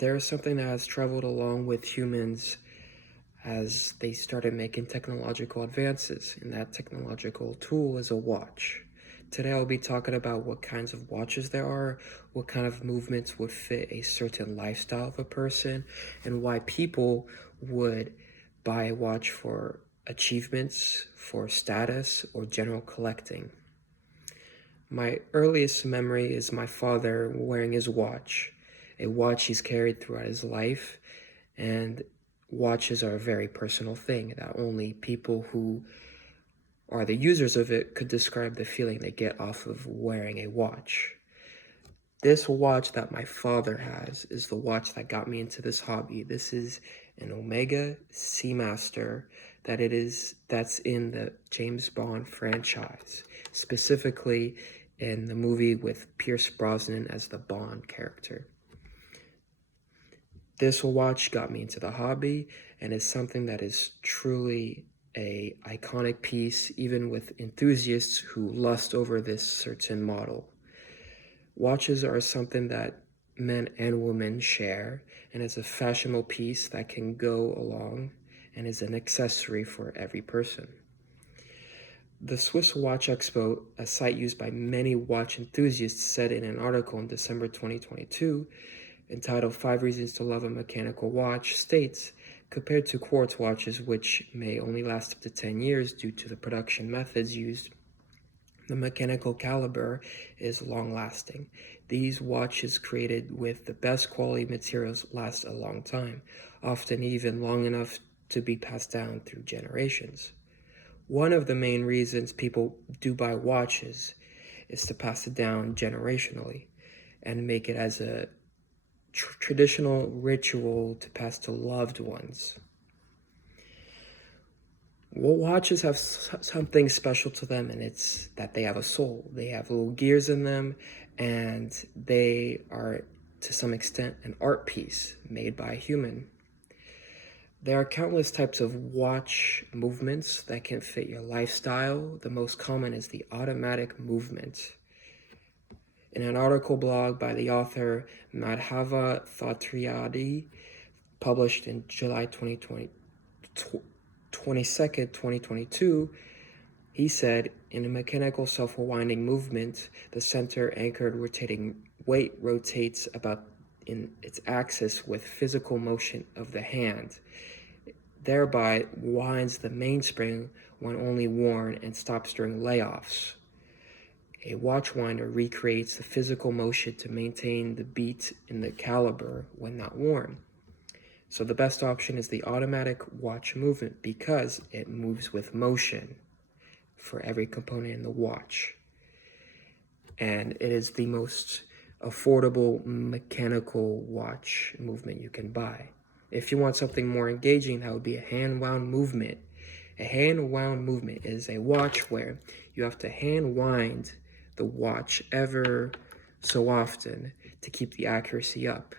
There's something that has traveled along with humans as they started making technological advances, and that technological tool is a watch. Today I'll be talking about what kinds of watches there are, what kind of movements would fit a certain lifestyle of a person, and why people would buy a watch for achievements, for status, or general collecting. My earliest memory is my father wearing his watch, a watch he's carried throughout his life, and watches are a very personal thing that only people who are the users of it could describe the feeling they get off of wearing a watch. This watch that my father has is the watch that got me into this hobby. This is an Omega Seamaster that's in the James Bond franchise, specifically in the movie with Pierce Brosnan as the Bond character. This watch got me into the hobby and is something that is truly a iconic piece, even with enthusiasts who lust over this certain model. Watches are something that men and women share, and is a fashionable piece that can go along and is an accessory for every person. The Swiss Watch Expo, a site used by many watch enthusiasts, said in an article in December 2022, entitled 5 Reasons to Love a Mechanical Watch, states, compared to quartz watches, which may only last up to 10 years due to the production methods used, the mechanical caliber is long-lasting. These watches created with the best quality materials last a long time, often even long enough to be passed down through generations. One of the main reasons people do buy watches is to pass it down generationally and make it as a traditional ritual to pass to loved ones. Well, watches have something special to them, and it's that they have a soul. They have little gears in them, and they are, to some extent, an art piece made by a human. There are countless types of watch movements that can fit your lifestyle. The most common is the automatic movement. In an article blog by the author Madhava Thattriadi, published in July 22nd, 2022, he said, in a mechanical self-winding movement, the center anchored rotating weight rotates about in its axis with physical motion of the hand, thereby winds the mainspring when only worn and stops during layoffs. A watch winder recreates the physical motion to maintain the beat in the caliber when not worn. So the best option is the automatic watch movement because it moves with motion for every component in the watch. And it is the most affordable mechanical watch movement you can buy. If you want something more engaging, that would be a hand-wound movement. A hand-wound movement is a watch where you have to hand-wind the watch ever so often to keep the accuracy up.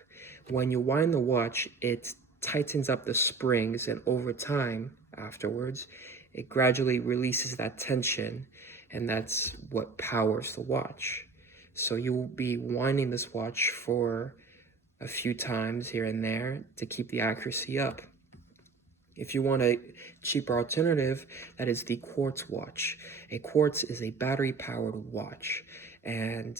When you wind the watch, it tightens up the springs, and over time, afterwards, it gradually releases that tension, and that's what powers the watch. So you will be winding this watch for a few times here and there to keep the accuracy up. If you want a cheaper alternative, that is the quartz watch. A quartz is a battery-powered watch, and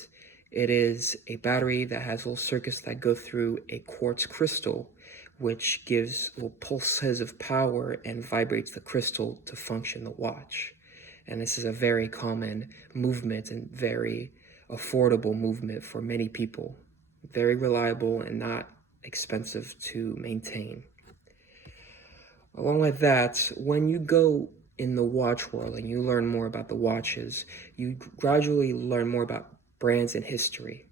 it is a battery that has little circuits that go through a quartz crystal, which gives little pulses of power and vibrates the crystal to function the watch. And this is a very common movement and very affordable movement for many people. Very reliable and not expensive to maintain. Along with that, when you go in the watch world and you learn more about the watches, you gradually learn more about brands and history.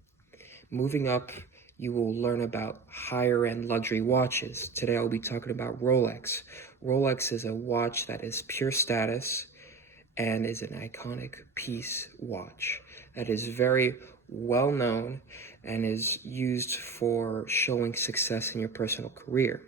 Moving up, you will learn about higher-end luxury watches. Today I'll be talking about Rolex. Rolex is a watch that is pure status and is an iconic piece watch that is very well known and is used for showing success in your personal career.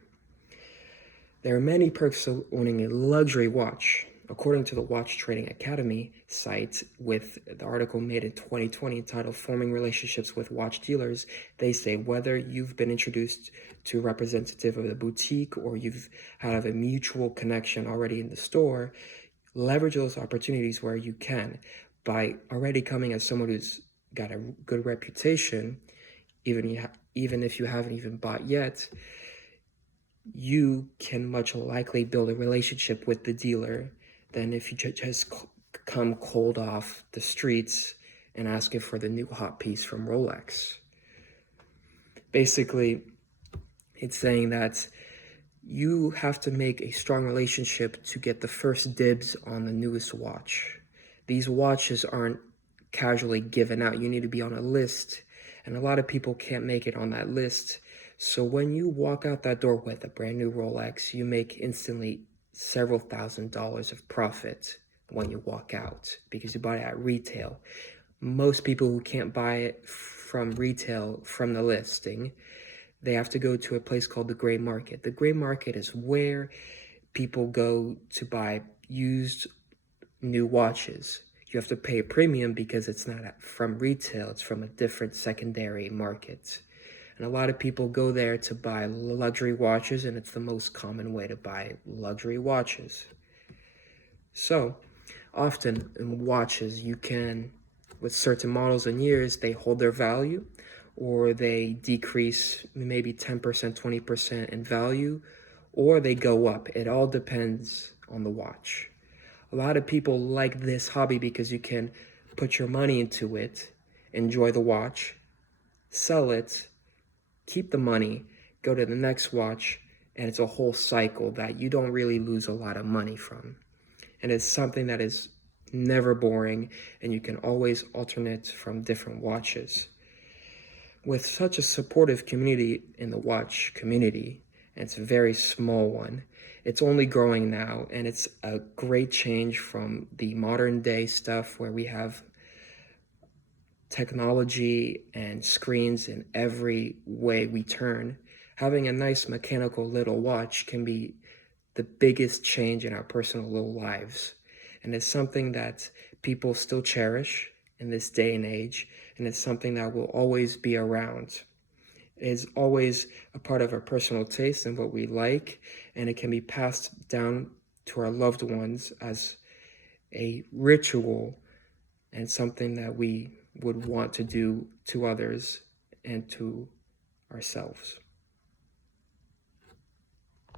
There are many perks of owning a luxury watch. according to the Watch Trading Academy site, with the article made in 2020 entitled Forming Relationships with Watch Dealers, they say whether you've been introduced to a representative of the boutique or you've had a mutual connection already in the store, leverage those opportunities where you can by already coming as someone who's got a good reputation, even if you haven't even bought yet. You can much likely build a relationship with the dealer than if you just come cold off the streets and asking for the new hot piece from Rolex. Basically, it's saying that you have to make a strong relationship to get the first dibs on the newest watch. These watches aren't casually given out. You need to be on a list, and a lot of people can't make it on that list. So when you walk out that door with a brand new Rolex, you make instantly several $1,000s of profit when you walk out because you bought it at retail. Most people who can't buy it from retail from the listing, they have to go to a place called the gray market. The gray market is where people go to buy used new watches. You have to pay a premium because it's not from retail, it's from a different secondary market. And a lot of people go there to buy luxury watches, and it's the most common way to buy luxury watches. So, often in watches, you can, with certain models and years, they hold their value, or they decrease maybe 10%, 20% in value, or they go up. It all depends on the watch. A lot of people like this hobby because you can put your money into it, enjoy the watch, sell it, keep the money, go to the next watch, and it's a whole cycle that you don't really lose a lot of money from. And it's something that is never boring, and you can always alternate from different watches. With such a supportive community in the watch community, and it's a very small one, it's only growing now, and it's a great change from the modern day stuff where we have technology and screens in every way we turn. Having a nice mechanical little watch can be the biggest change in our personal little lives. And it's something that people still cherish in this day and age, and it's something that will always be around. It is always a part of our personal taste and what we like, and it can be passed down to our loved ones as a ritual and something that we would want to do to others and to ourselves.